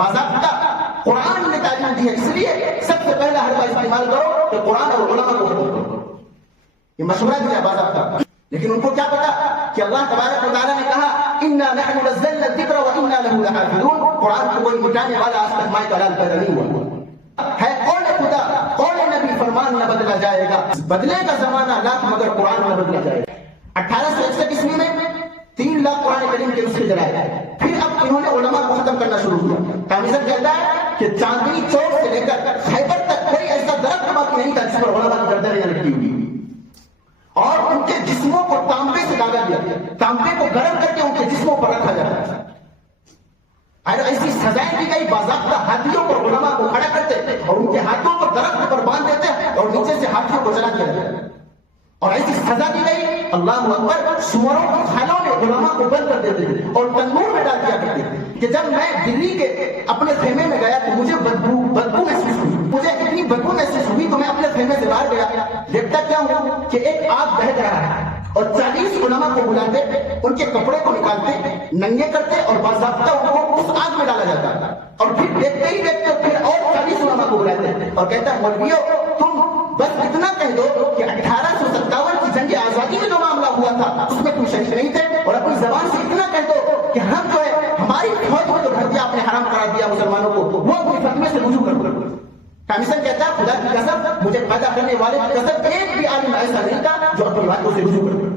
باضابطہ قرآن نے تعلیم دی ہے، اس لیے سب سے پہلا حربہ استعمال کرو کہ قرآن اور علماء کو ختم کرو. یہ مشورہ دیا باضابطہ. لیکن ان کو کیا پتا کہ اللہ تبارک و تعالیٰ نے کہا اِنَّا نَحْنُ نَزَّلْنَا الذِّكْرَ وَإِنَّا لَهُ لَحَافِظُونَ. قرآن کو کوئی مٹانے والا آج تک مائے کا لال پیدا نہیں ہوا ہے. قول خدا قول نبی فرمان نہ بدلا جائے گا، بدلے کا زمانہ لاکھ مگر قرآن نہ بدلا جائے گا. 1861 عیسوی میں 3 لاکھ قرآن کریم کے نسخے جلائے. پھر اب انہوں نے علماء کو ختم کرنا شروع کیا. کامزن کہتا ہے کہ چاندنی چوک سے لے کر خیبر تک کوئی ایسا درخت باقی نہیں تھا جس پر علماء کی گردنیں لٹکی ہوئی، اور ان کے جسموں کو تانبے سے داغا دیا، تانبے کو گرم کر کے ان کے جسموں پر رکھا جاتا تھا. اور ایسی سزائیں دی گئی، باضابطہ ہاتھیوں پر علماء کو کھڑا کرتے اور ان کے ہاتھوں کو درخت پر باندھ دیتے اور نیچے سے ہاتھیوں کو چلا دیا جاتا. اور ایسی سزا دی گئی، اللہ اکبر، سوروں کی کھالوں میں علماء کو بند کر دیتے تھے اور تنور میں ڈال دیا کرتے تھے. کہ جب میں دلی کے اپنے خیمے میں گیا تو مجھے بدبو محسوس ہوئی، مجھے اتنی بدبو محسوس ہوئی تو میں اپنے خیمے سے باہر گیا. دیکھتا کیا ہوں کہ ایک آگ بہک رہا ہے اور 40 علماء کو بلاتے، ان کے کپڑے کو نکالتے، ننگے کرتے اور باضابطہ ان کو اس آگ میں ڈالا جاتا. اور پھر دیکھتے ہی دیکھتے پھر اور 40 علماء کو بلاتے اور کہتا ہے مولویو تم بس اتنا کہہ دو کہ 1857 کی جنگ آزادی میں جو معاملہ ہوا تھا اس میں تم شریک نہیں تھے، اور اپنی زبان سے اتنا کہہ دو کہ ہم جو ہے ہماری فوج میں جو بھر دیا آپ نے حرام قرار دیا مسلمانوں کو، وہ اپنی فتوے سے رجوع کر دو. کامسن کہتا ہے خدا کی قسم مجھے پیدا کرنے والے کی قسم ایک بھی عالم ایسا نہیں تھا جو اپنی باتوں سے رجوع کر دو.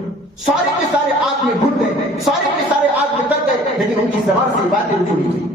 سارے کے سارے آگ میں گھل گئے، سارے کے سارے آگ میں تر گئے، لیکن ان کی زبان سے باتیں رجوع نہیں تھی.